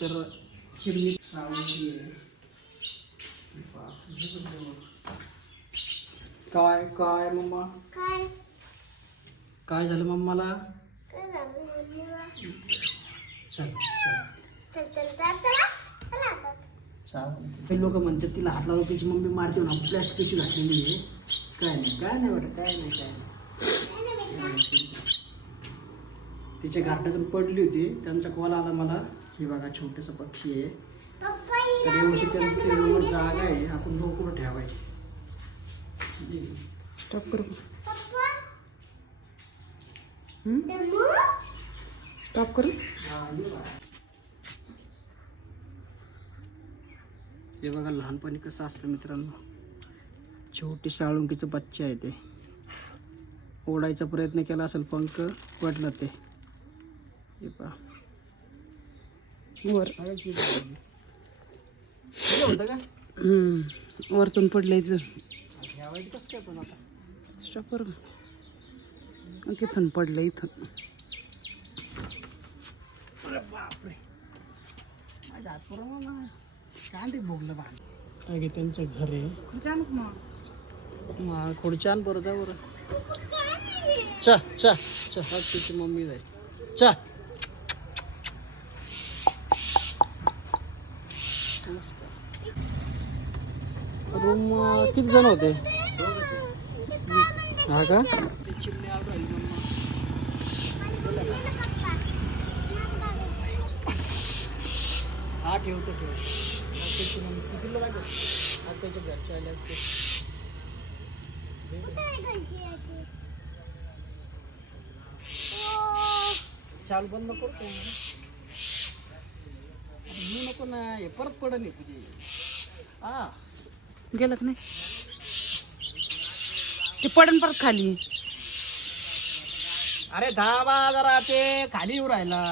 तर चिमणी. काय काय मम्मा? काय? काय झालं मम्माला? चल चल चल चल चल चला चला. आता काही लोक म्हणतात तिला हात लावून तिची मम्मी मारते म्हणून प्लॅस्टिकची घातलेली आहे. काय नाही काय नाही वाटत काय नाही काय नाही. तिच्या घाटातून पडली होती. त्यांचा कॉल आला मला. हे बघा छोटंसं पक्षी आहे. पप्पा तर व्यवस्थित त्यांचं व्यवस्थित जागा आहे. आपण ठेवायची. स्टॉप करू. हा. हे बघा लहानपणी कसं असतं मित्रांनो. छोटी साळुंकीचं बच्चे आहे ते. ओढायचा प्रयत्न केला असेल पंख पडलं ते. हे पहा. वर. हम्म. वरतून पडलं इथं. ठेवायचं इथून पडलं इथून. बापरे माझ्या हातपुरा ना काय ते भोगलं बाण हे त्यांचं घर आहे खुर्च्यान मग आण बरं बरं. चा चा चा. हा तिची मम्मी जाय. चा. रूम किती जण होते? हा का? हा ठेवतो हा त्याच्या घरच्या आल्या चाल बंद नको करू मी नको ना हे परत पडल हे तुझी. हा. गेलं का नाही. ते पडन परत खाली. अरे धाबा जरा ते खाली येऊ राहिला.